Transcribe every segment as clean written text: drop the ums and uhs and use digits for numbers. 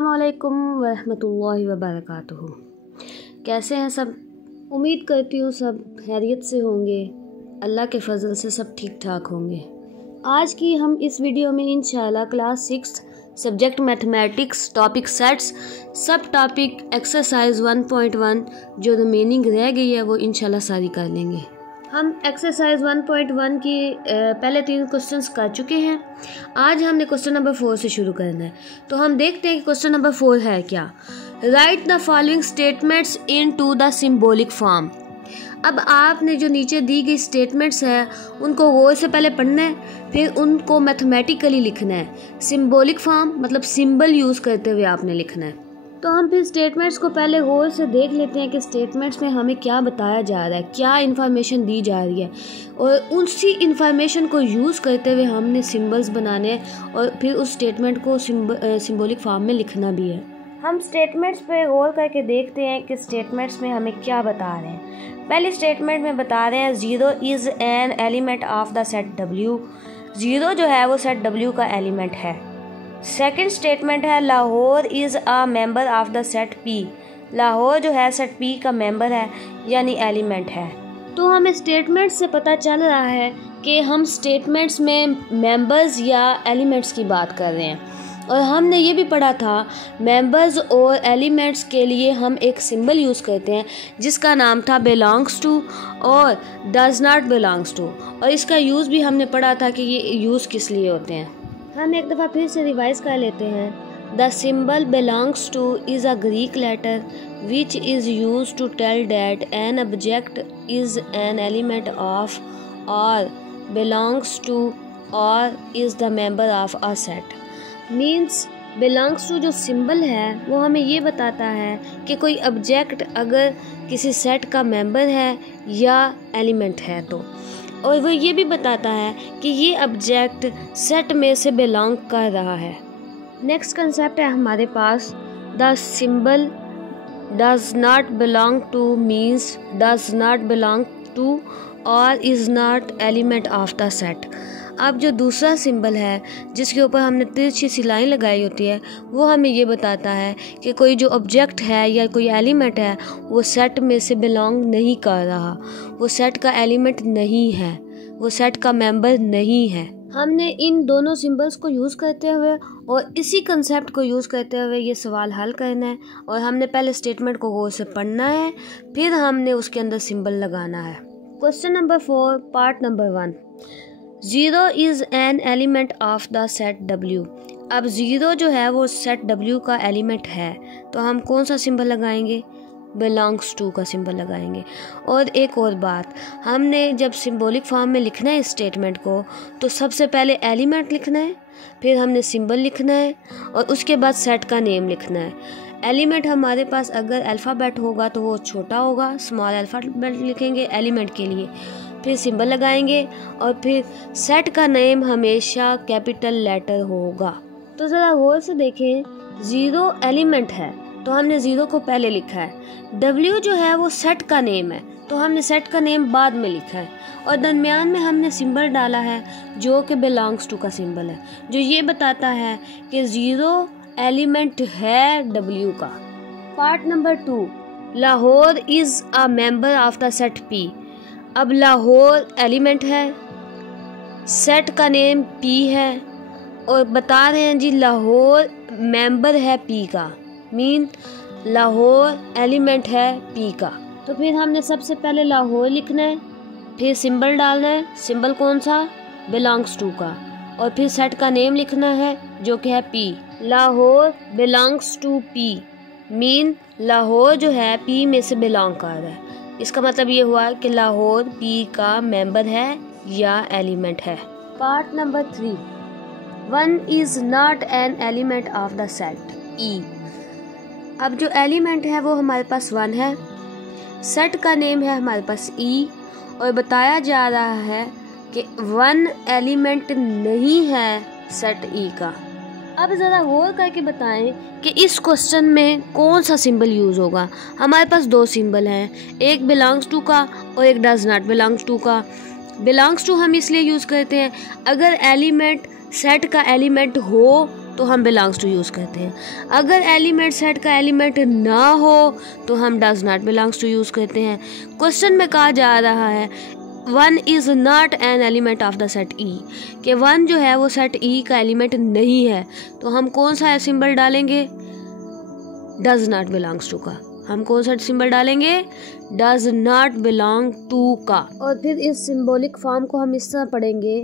अस्सलामुअलैकुम वरहमतुल्लाहि वबरकातुहू। कैसे हैं सब? उम्मीद करती हूँ सब खैरियत से होंगे। अल्लाह के फ़ज़ल से सब ठीक ठाक होंगे। आज की हम इस वीडियो में इंशाल्लाह class 6 subject mathematics topic sets सब टॉपिक एक्सरसाइज 1.1 जो रिमेनिंग रह गई है वो इंशाल्लाह सारी कर लेंगे। हम एक्सरसाइज 1.1 की पहले 3 क्वेश्चंस कर चुके हैं। आज हमने क्वेश्चन नंबर 4 से शुरू करना है। तो हम देखते हैं कि क्वेश्चन नंबर 4 है क्या। Write the following statements into the symbolic form. अब आपने जो नीचे दी गई स्टेटमेंट्स है उनको गौर से पहले पढ़ना है, फिर उनको मैथमेटिकली लिखना है। सिम्बोलिक फॉर्म मतलब सिंबल यूज़ करते हुए आपने लिखना है। तो हम फिर स्टेटमेंट्स को पहले गौर से देख लेते हैं कि स्टेटमेंट्स में हमें क्या बताया जा रहा है, क्या इन्फॉर्मेशन दी जा रही है, और उसी इन्फॉर्मेशन को यूज़ करते हुए हमने सिंबल्स बनाने हैं और फिर उस स्टेटमेंट को सिम्बोलिक फॉर्म में लिखना भी है। हम स्टेटमेंट्स पे गौर करके देखते हैं कि स्टेटमेंट्स में हमें क्या बता रहे हैं। पहले स्टेटमेंट में बता रहे हैं 0 is an element of the set W। 0 जो है वो सेट W का एलिमेंट है। सेकंड स्टेटमेंट है Lahore is a member of the set P। Lahore जो है सेट P का मेंबर है यानी एलिमेंट है। तो हमें स्टेटमेंट्स से पता चल रहा है कि हम स्टेटमेंट्स में मेंबर्स या एलिमेंट्स की बात कर रहे हैं। और हमने ये भी पढ़ा था मेंबर्स और एलिमेंट्स के लिए हम एक सिंबल यूज़ करते हैं जिसका नाम था बिलोंग्स टू और डज नॉट बिलोंग्स टू, और इसका यूज़ भी हमने पढ़ा था कि ये यूज़ किस लिए होते हैं। हम एक दफ़ा फिर से रिवाइज कर लेते हैं। The symbol belongs to is a Greek letter which is use to tell that an object is an element of और बिलोंग्स टू और is the member of a set. Means belongs to जो symbol है वो हमें ये बताता है कि कोई ऑब्जेक्ट अगर किसी सेट का मेंबर है या एलिमेंट है तो, और वो ये भी बताता है कि ये ऑब्जेक्ट सेट में से बिलोंग कर रहा है। नेक्स्ट कंसेप्ट है हमारे पास the symbol does not belong to means does not belong to और is not element of the set. अब जो दूसरा सिंबल है जिसके ऊपर हमने तिरछी सी लाइन लगाई होती है वो हमें ये बताता है कि कोई जो ऑब्जेक्ट है या कोई एलिमेंट है वो सेट में से बिलोंग नहीं कर रहा, वो सेट का एलिमेंट नहीं है, वो सेट का मेंबर नहीं है। हमने इन दोनों सिंबल्स को यूज़ करते हुए और इसी कंसेप्ट को यूज़ करते हुए ये सवाल हल करना है, और हमने पहले स्टेटमेंट को गौर से पढ़ना है, फिर हमने उसके अंदर सिंबल लगाना है। Question number 4 part number 1। 0 is an element of the set W। अब 0 जो है वो सेट W का एलिमेंट है, तो हम कौन सा सिंबल लगाएंगे? बिलोंग्स टू का सिंबल लगाएंगे। और एक और बात, हमने जब सिंबॉलिक फॉर्म में लिखना है इस स्टेटमेंट को तो सबसे पहले एलिमेंट लिखना है, फिर हमने सिंबल लिखना है और उसके बाद सेट का नेम लिखना है। एलिमेंट हमारे पास अगर अल्फ़ाबेट होगा तो वो छोटा होगा, स्मॉल अल्फ़ाबेट लिखेंगे एलिमेंट के लिए, फिर सिंबल लगाएंगे और फिर सेट का नेम हमेशा कैपिटल लेटर होगा। तो ज़रा गौर से देखें, 0 एलिमेंट है तो हमने 0 को पहले लिखा है। W जो है वो सेट का नेम है तो हमने सेट का नेम बाद में लिखा है, और दरमियान में हमने सिंबल डाला है जो कि बिलोंग्स टू का सिंबल है, जो ये बताता है कि 0 एलिमेंट है W का। Part number 2। Lahore is a member of the set P। अब लाहौर एलिमेंट है, सेट का नेम P है, और बता रहे हैं जी लाहौर मेंबर है P का, मीन लाहौर एलिमेंट है P का। तो फिर हमने सबसे पहले लाहौर लिखना है, फिर सिंबल डालना है, सिंबल कौन सा? बिलोंग्स टू का, और फिर सेट का नेम लिखना है जो कि है P। Lahore belongs to P mean Lahore जो है P में से बिलोंग कर रहा है। इसका मतलब ये हुआ कि लाहौर P का मेंबर है या एलिमेंट है। Part number 3। 1 is not an element of the set E। अब जो एलिमेंट है वो हमारे पास 1 है, सेट का नेम है हमारे पास E, और बताया जा रहा है कि 1 एलिमेंट नहीं है सेट E का। अब ज़रा गौर करके बताएं कि इस क्वेश्चन में कौन सा सिंबल यूज़ होगा। हमारे पास 2 सिंबल हैं, एक बिलोंग्स टू का और एक डज नॉट बिलोंग्स टू का। बिलोंग्स टू हम इसलिए यूज़ करते हैं अगर एलिमेंट सेट का एलिमेंट हो तो हम बिलोंग्स टू यूज़ करते हैं। अगर एलिमेंट सेट का एलिमेंट ना हो तो हम does not belongs to use करते हैं। क्वेश्चन में कहा जा रहा है 1 is not an element of the set E, कि 1 जो है वो सेट ई का एलिमेंट नहीं है, तो हम कौन सा सिंबल डालेंगे? डज नॉट बिलोंग्स टू का। हम कौन सा सिंबल डालेंगे? डज नॉट बिलोंग टू का। और फिर इस सिंबॉलिक फॉर्म को हम इस तरह पढ़ेंगे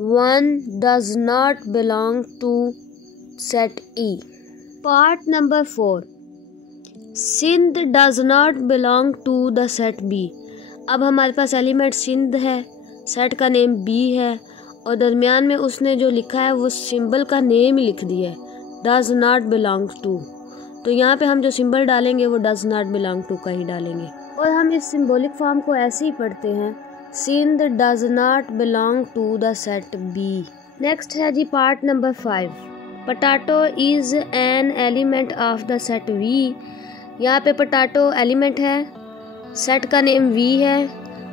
1 does not belong to set E. Part number 4, Sindh does not belong to the set B. अब हमारे पास एलिमेंट सिंध है, सेट का नेम बी है, और दरमियान में उसने जो लिखा है वो सिंबल का नेम ही लिख दिया है, डज नॉट बिलोंग टू। तो यहाँ पे हम जो सिंबल डालेंगे वो डज नॉट बिलोंग टू का ही डालेंगे। और हम इस सिंबॉलिक फॉर्म को ऐसे ही पढ़ते हैं, Sindh does not belong to the set B. Next है जी part number 5, potato is an element of the set V. यहाँ पे पोटैटो एलिमेंट है, सेट का नेम वी है,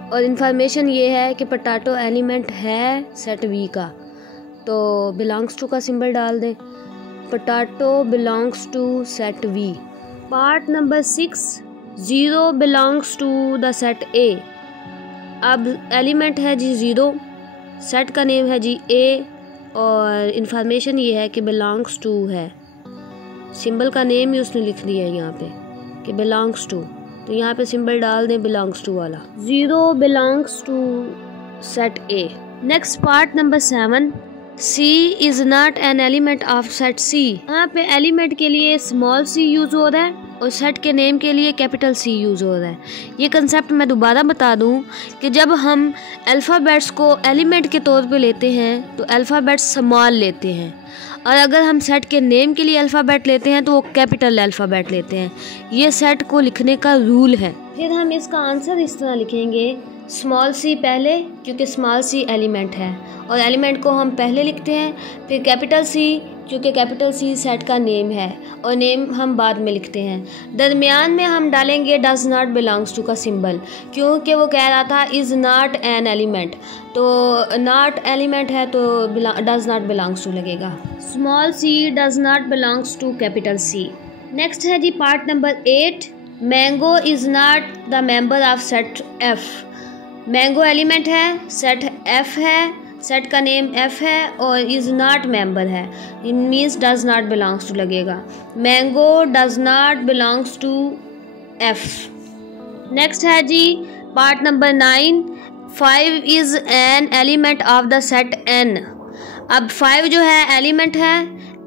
और इन्फॉर्मेशन ये है कि पोटैटो एलिमेंट है सेट वी का, तो बिलोंग्स टू का सिंबल डाल दें, potato belongs to set V. Part number 6, 0 belongs to the set A. अब एलिमेंट है जी 0, सेट का नेम है जी ए, और इन्फॉर्मेशन ये है कि बिलोंग्स टू है, सिंबल का नेम ही उसने लिख दिया है यहाँ पे कि बिलोंग्स टू, तो यहाँ पे सिंबल डाल दें बिलोंग्स टू वाला, 0 belongs to set A. Next part number 7, C is not an element of set C. यहाँ पे एलिमेंट के लिए स्मॉल सी यूज़ हो रहा है और सेट के नेम के लिए कैपिटल सी यूज़ हो रहा है। ये कंसेप्ट मैं दोबारा बता दूँ कि जब हम अल्फ़ाबेट्स को एलिमेंट के तौर पे लेते हैं तो अल्फ़ाबेट स्मॉल लेते हैं, और अगर हम सेट के नेम के लिए अल्फ़ाबेट लेते हैं तो वो कैपिटल अल्फ़ाबेट लेते हैं। ये सेट को लिखने का रूल है। फिर हम इसका आंसर इस तरह लिखेंगे, स्मॉल सी पहले क्योंकि स्मॉल सी एलिमेंट है, और एलिमेंट को हम पहले लिखते हैं, फिर कैपिटल सी क्योंकि कैपिटल सी सेट का नेम है, और नेम हम बाद में लिखते हैं। दरमियान में हम डालेंगे डज नॉट बिलोंग्स टू का सिंबल, क्योंकि वो कह रहा था इज़ नॉट एन एलिमेंट, तो नॉट एलिमेंट है तो डज नॉट बिलोंग्स टू लगेगा। Small C does not belongs to capital C. Next है जी part number 8, mango is not the member of set F. Mango element है, set F है, set का name F है, और इज़ नॉट मेंबर है, it means does not belongs to लगेगा। Mango does not belongs to F. Next है जी part number 9, 5 is an element of the set N. अब 5 जो है एलिमेंट है,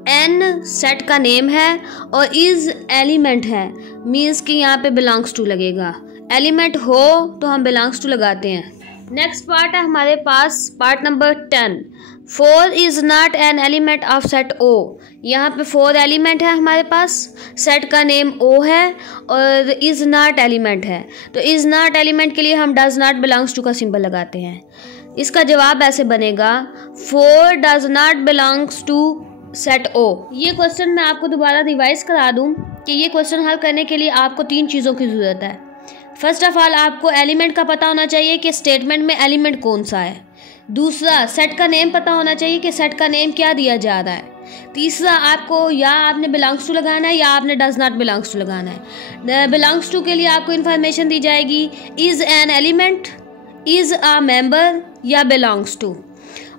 एन सेट का नेम है, और इज़ एलिमेंट है, मीन्स कि यहाँ पे बिलोंग्स टू लगेगा। एलिमेंट हो तो हम बिलोंग्स टू लगाते हैं। नेक्स्ट पार्ट है हमारे पास part number 10, 4 is not an element of set O. यहाँ पे 4 एलिमेंट है हमारे पास, सेट का नेम ओ है, और इज़ नॉट एलिमेंट है, तो इज़ नॉट एलिमेंट के लिए हम डज नॉट बिलोंग्स टू का सिंबल लगाते हैं। इसका जवाब ऐसे बनेगा, 4 does not belongs to set O. ये क्वेश्चन मैं आपको दोबारा रिवाइज करा दूँ कि ये क्वेश्चन हल करने के लिए आपको 3 चीज़ों की ज़रूरत है। फर्स्ट ऑफ ऑल आपको एलिमेंट का पता होना चाहिए कि स्टेटमेंट में एलिमेंट कौन सा है। दूसरा, सेट का नेम पता होना चाहिए कि सेट का नेम क्या दिया जा रहा है। तीसरा, आपको या आपने बिलोंग्स टू लगाना है या आपने डज नॉट बिलोंग्स टू लगाना है। बिलोंग्स टू के लिए आपको इन्फॉर्मेशन दी जाएगी is an element, is a member या बिलोंग्स टू,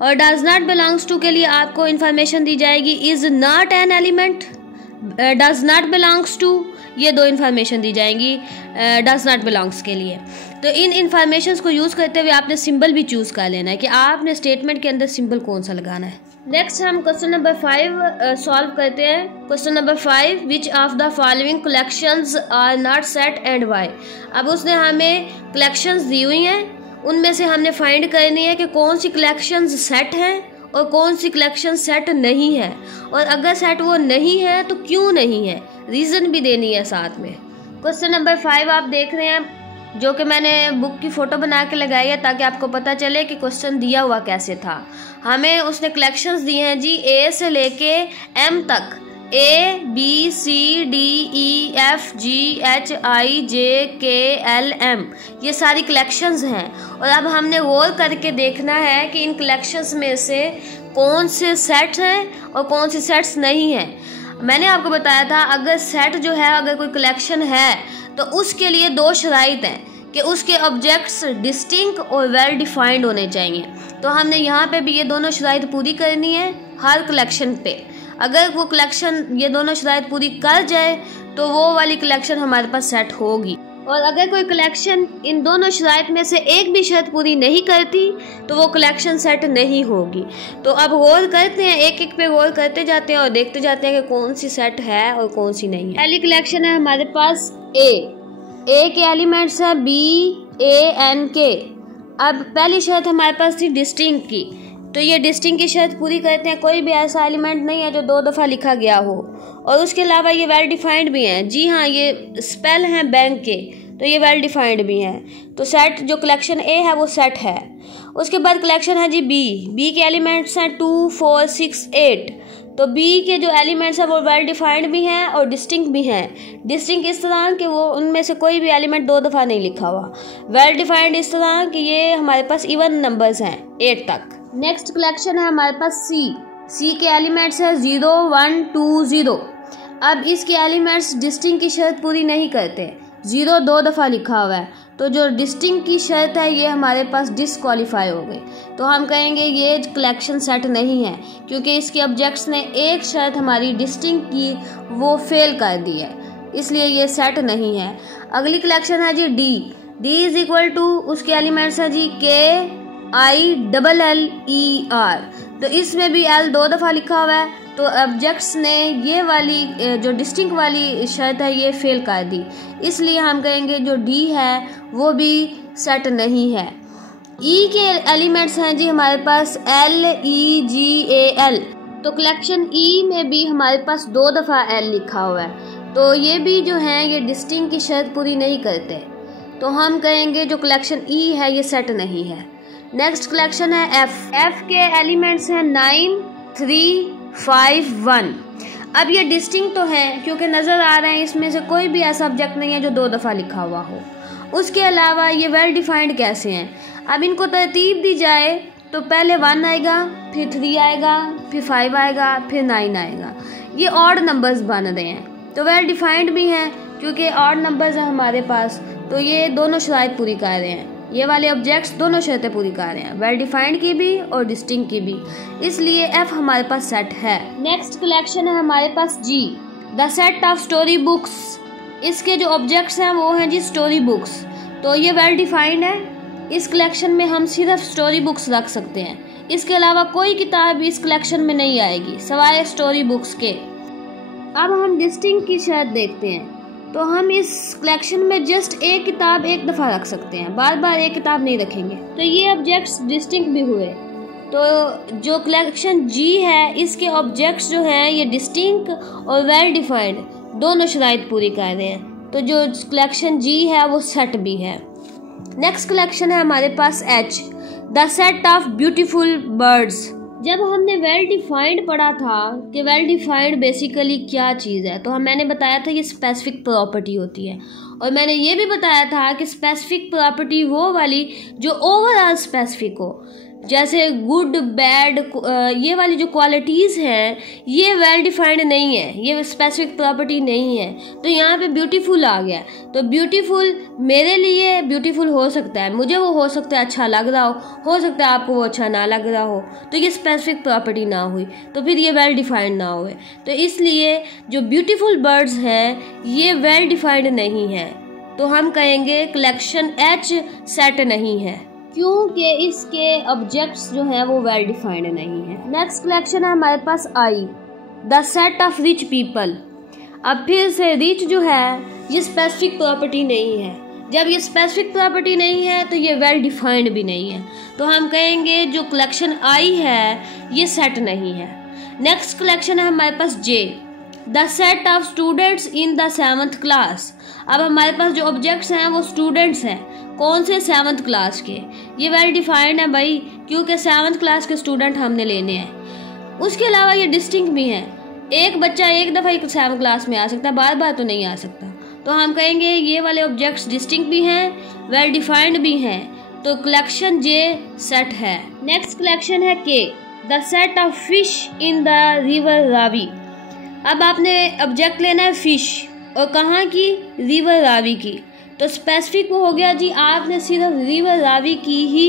और डज नॉट बिलोंग्स टू के लिए आपको इन्फॉर्मेशन दी जाएगी is not an element, does not belongs to, ये 2 इन्फॉर्मेशन दी जाएंगी डज नॉट बिलोंग्स के लिए। तो इन इन्फॉर्मेशंस को यूज़ करते हुए आपने सिंबल भी चूज़ कर लेना है कि आपने स्टेटमेंट के अंदर सिंबल कौन सा लगाना है। नेक्स्ट हम क्वेश्चन नंबर 5 सॉल्व करते हैं। Question number 5, which of the following collections are not set and Y. अब उसने हमें कलेक्शंस दी हुई हैं, उनमें से हमने फाइंड करनी है कि कौन सी कलेक्शंस सेट हैं और कौन सी कलेक्शन सेट नहीं है, और अगर सेट वो नहीं है तो क्यों नहीं है, रीज़न भी देनी है साथ में। क्वेश्चन नंबर 5 आप देख रहे हैं, जो कि मैंने बुक की फ़ोटो बना के लगाई है ताकि आपको पता चले कि क्वेश्चन दिया हुआ कैसे था। हमें उसने कलेक्शंस दिए हैं जी A से लेके M तक ABCDEFGHIJKLM, ये सारी कलेक्शंस हैं। और अब हमने गौर करके देखना है कि इन कलेक्शंस में से कौन से सेट हैं और कौन से सेट्स नहीं हैं। मैंने आपको बताया था अगर सेट जो है, अगर कोई कलेक्शन है तो उसके लिए दो शराइत हैं कि उसके ऑब्जेक्ट्स डिस्टिंक्ट और वेल डिफाइंड होने चाहिए। तो हमने यहाँ पे भी ये दोनों शराइत पूरी करनी है हर कलेक्शन पे। अगर वो कलेक्शन ये दोनों शराइत पूरी कर जाए तो वो वाली कलेक्शन हमारे पास सेट होगी। और अगर कोई कलेक्शन इन दोनों शराइत में से एक भी शर्त पूरी नहीं करती तो वो कलेक्शन सेट नहीं होगी। तो अब गौर करते हैं, एक एक पे गौर करते जाते हैं और देखते जाते हैं कि कौन सी सेट है और कौन सी नहीं है। पहली कलेक्शन है हमारे पास ए के एलिमेंट्स है BANK। अब पहली शर्त हमारे पास थी डिस्टिंक्ट की, तो ये डिस्टिंक्ट की शर्त पूरी करते हैं। कोई भी ऐसा एलिमेंट नहीं है जो 2 दफ़ा लिखा गया हो, और उसके अलावा ये वेल डिफाइंड भी हैं। जी हाँ, ये स्पेल हैं बैंक के, तो ये वेल डिफाइंड भी हैं। तो सेट जो कलेक्शन ए है वो सेट है। उसके बाद कलेक्शन है जी बी के एलिमेंट्स हैं 2, 4, 6, 8। तो बी के जो एलिमेंट्स हैं वो वेल डिफाइंड भी हैं और डिस्टिंक्ट भी हैं। डिस्टिंक्ट इस तरह कि वो उनमें से कोई भी एलिमेंट 2 दफ़ा नहीं लिखा हुआ। वेल डिफाइंड इस तरह कि ये हमारे पास इवन नंबर्स हैं 8 तक। नेक्स्ट कलेक्शन है हमारे पास सी के एलिमेंट्स है 0, 1, 2, 0। अब इसके एलिमेंट्स डिस्टिंक्ट की शर्त पूरी नहीं करते। 0 2 दफ़ा लिखा हुआ है, तो जो डिस्टिंक्ट की शर्त है ये हमारे पास डिसक्वालीफाई हो गई। तो हम कहेंगे ये कलेक्शन सेट नहीं है, क्योंकि इसके ऑब्जेक्ट्स ने एक शर्त हमारी डिस्टिंक्ट की वो फेल कर दी है, इसलिए ये सेट नहीं है। अगली कलेक्शन है G D is equal to, उसके एलिमेंट्स है जी KILLER। तो इसमें भी L 2 दफ़ा लिखा हुआ है, तो ऑब्जेक्ट्स ने ये वाली जो डिस्टिंक्ट वाली शर्त है ये फेल कर दी, इसलिए हम कहेंगे जो डी है वो भी सेट नहीं है। ई के एलिमेंट्स हैं जी हमारे पास LEGAL। तो कलेक्शन ई में भी हमारे पास 2 दफ़ा L लिखा हुआ है, तो ये भी जो है ये डिस्टिंक्ट की शर्त पूरी नहीं करते, तो हम कहेंगे जो कलेक्शन ई है ये सेट नहीं है। नेक्स्ट कलेक्शन है एफ के एलिमेंट्स हैं 9, 3, 5, 1। अब ये डिस्टिंक्ट तो है क्योंकि नज़र आ रहे हैं इसमें से कोई भी ऐसा ऑब्जेक्ट नहीं है जो 2 दफ़ा लिखा हुआ हो। उसके अलावा ये वेल डिफाइंड कैसे हैं? अब इनको तरतीब दी जाए तो पहले 1 आएगा, फिर 3 आएगा, फिर 5 आएगा, फिर 9 आएगा। ये ऑड नंबर्स बन रहे हैं, तो वेल डिफाइंड भी हैं क्योंकि ऑड नंबर्स हैं हमारे पास, तो ये दोनों शराइत पूरी कर रहे हैं। ये वाले ऑब्जेक्ट्स दोनों शर्तें पूरी कर रहे हैं, वेल डिफाइंड की भी और डिस्टिंक्ट की भी, इसलिए एफ हमारे पास सेट है। नेक्स्ट कलेक्शन है हमारे पास G, the set of story books. इसके जो ऑब्जेक्ट्स हैं वो हैं जी स्टोरी बुक्स, तो ये वेल डिफाइंड है। इस कलेक्शन में हम सिर्फ स्टोरी बुक्स रख सकते हैं, इसके अलावा कोई किताब इस कलेक्शन में नहीं आएगी सवाए स्टोरी बुक्स के। अब हम डिस्टिंक्ट की शर्त देखते हैं, तो हम इस कलेक्शन में जस्ट एक किताब एक दफ़ा रख सकते हैं, बार बार एक किताब नहीं रखेंगे, तो ये ऑब्जेक्ट्स डिस्टिंक्ट भी हुए। तो जो कलेक्शन जी है इसके ऑब्जेक्ट्स जो हैं ये डिस्टिंक्ट और वेल डिफाइंड दोनों शराइत पूरी कर रहे हैं, तो जो कलेक्शन जी है वो सेट भी है। नेक्स्ट कलेक्शन है हमारे पास H, the set of beautiful birds. जब हमने वेल डिफाइंड पढ़ा था कि वेल डिफाइंड बेसिकली क्या चीज़ है, तो मैंने बताया था ये स्पेसिफिक प्रॉपर्टी होती है, और मैंने ये भी बताया था कि स्पेसिफिक प्रॉपर्टी वो वाली जो ओवरऑल स्पेसिफिक हो, जैसे गुड, बैड, ये वाली जो क्वालिटीज़ हैं ये वेल डिफाइंड नहीं है, ये स्पेसिफिक प्रॉपर्टी नहीं है। तो यहाँ पे ब्यूटीफुल आ गया, तो ब्यूटीफुल मेरे लिए ब्यूटीफुल हो सकता है, मुझे वो हो सकता है अच्छा लग रहा हो सकता है आपको वो अच्छा ना लग रहा हो, तो ये स्पेसिफिक प्रॉपर्टी ना हुई, तो फिर ये वेल डिफाइंड ना हुए। तो इसलिए जो ब्यूटीफुल बर्ड्स हैं ये वेल डिफाइंड नहीं है, तो हम कहेंगे कलेक्शन एच सेट नहीं है क्योंकि इसके ऑब्जेक्ट्स जो हैं वो वेल डिफाइंड नहीं है। नेक्स्ट कलेक्शन है हमारे पास I, the set of rich people. अब फिर से रिच जो है ये स्पेसिफिक प्रॉपर्टी नहीं है, जब ये स्पेसिफिक प्रॉपर्टी नहीं है तो ये वेल डिफाइंड भी नहीं है, तो हम कहेंगे जो कलेक्शन आई है ये सेट नहीं है। नेक्स्ट कलेक्शन है हमारे पास J, the set of students in the 7th class. अब हमारे पास जो ऑब्जेक्ट्स हैं वो स्टूडेंट्स हैं, कौन से 7th क्लास के, ये वेल डिफाइंड है भाई क्योंकि 7th क्लास के स्टूडेंट हमने लेने हैं। उसके अलावा ये डिस्टिंक्ट भी हैं, एक बच्चा एक दफ़ा ही 7 क्लास में आ सकता है, बार बार तो नहीं आ सकता। तो हम कहेंगे ये वाले ऑब्जेक्ट्स डिस्टिंक्ट भी हैं, वेल डिफाइंड भी हैं। तो कलेक्शन जे सेट है। नेक्स्ट कलेक्शन है के, the set of fish in the river Ravi. अब आपने ऑब्जेक्ट लेना है फिश, और कहाँ की, रिवर रावी की। तो स्पेसिफिक हो गया जी, आपने सिर्फ रिवर रावी की ही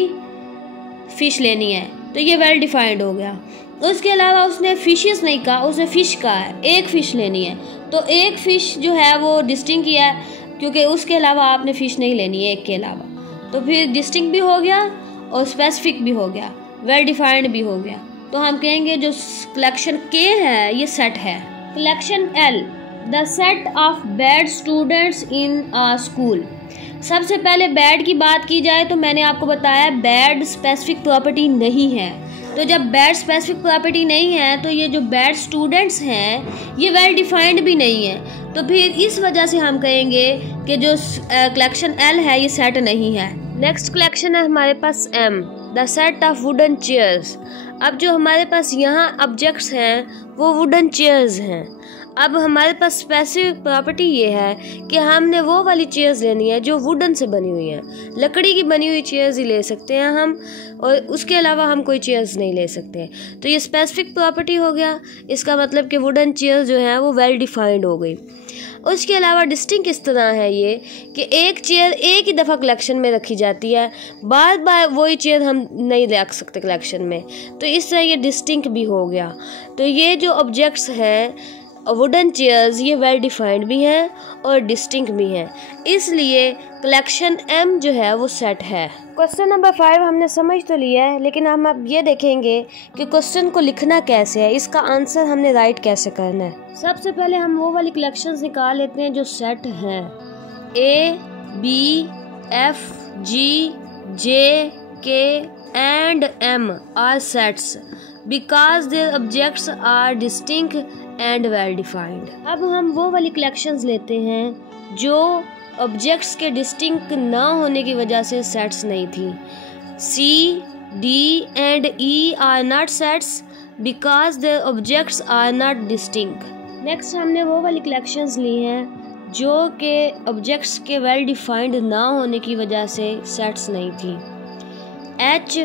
फिश लेनी है, तो ये वेल डिफाइंड हो गया। उसके अलावा उसने फिशेस नहीं कहा, उसने फिश कहा है, एक फ़िश लेनी है। तो एक फ़िश जो है वो डिस्टिंक्ट किया है, क्योंकि उसके अलावा आपने फ़िश नहीं लेनी है एक के अलावा। तो फिर डिस्टिंक्ट भी हो गया और स्पेसिफिक भी हो गया, वेल डिफाइंड भी हो गया। तो हम कहेंगे जो कलेक्शन के है ये सेट है। Collection L, the set of bad students in a school. सबसे पहले बैड की बात की जाए तो मैंने आपको बताया बैड स्पेसिफिक प्रॉपर्टी नहीं है। तो जब बैड स्पेसिफिक प्रॉपर्टी नहीं है तो ये जो बैड स्टूडेंट्स हैं ये वेल डिफाइंड भी नहीं है। तो फिर इस वजह से हम कहेंगे कि जो कलेक्शन एल है ये सेट नहीं है। नेक्स्ट कलेक्शन है हमारे पास M, the set of wooden chairs. अब जो हमारे पास यहाँ ऑब्जेक्ट्स हैं वो वुडन चेयर्स हैं। अब हमारे पास स्पेसिफिक प्रॉपर्टी ये है कि हमने वो वाली चेयर्स लेनी है जो वुडन से बनी हुई हैं, लकड़ी की बनी हुई चेयर्स ही ले सकते हैं हम, और उसके अलावा हम कोई चेयर्स नहीं ले सकते। तो ये स्पेसिफिक प्रॉपर्टी हो गया, इसका मतलब कि वुडन चेयर्स जो हैं वो वेल डिफाइंड हो गई। उसके अलावा डिस्टिंक्ट इस तरह है ये कि एक चेयर एक ही दफ़ा कलेक्शन में रखी जाती है, बार बार वही चेयर हम नहीं रख सकते कलेक्शन में। तो इस तरह ये डिस्टिंक्ट भी हो गया। तो ये जो ऑब्जेक्ट्स हैं वुडन चेयर्स ये वेल डिफाइंड भी हैं और डिस्टिंक्ट भी हैं, इसलिए कलेक्शन एम जो है वो सेट है। क्वेश्चन नंबर 5 हमने समझ तो लिया है, लेकिन हम अब ये देखेंगे कि क्वेश्चन को लिखना कैसे है, इसका आंसर हमने राइट कैसे करना है। सबसे पहले हम वो वाली कलेक्शंस निकाल लेते हैं जो सेट हैं। ए, B, F, G, J, K and M are sets because their objects are distinct and well defined. अब हम वो वाली कलेक्शंस लेते हैं जो ऑब्जेक्ट्स के डिस्टिंक्ट ना होने की वजह से सेट्स नहीं थी। C, D and E are not sets because their objects are not distinct. Next हमने वो वाली कलेक्शंस ली हैं जो के ऑब्जेक्ट्स के वेल डिफाइंड ना होने की वजह से सेट्स नहीं थी। H,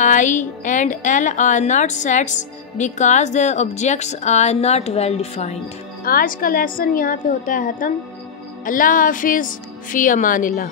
I and L are not sets because their objects are not well defined. आज का लेसन यहाँ पे होता है ख़त्म। अल्लाह हाफिज़, फ़ी अमानिल्लाह।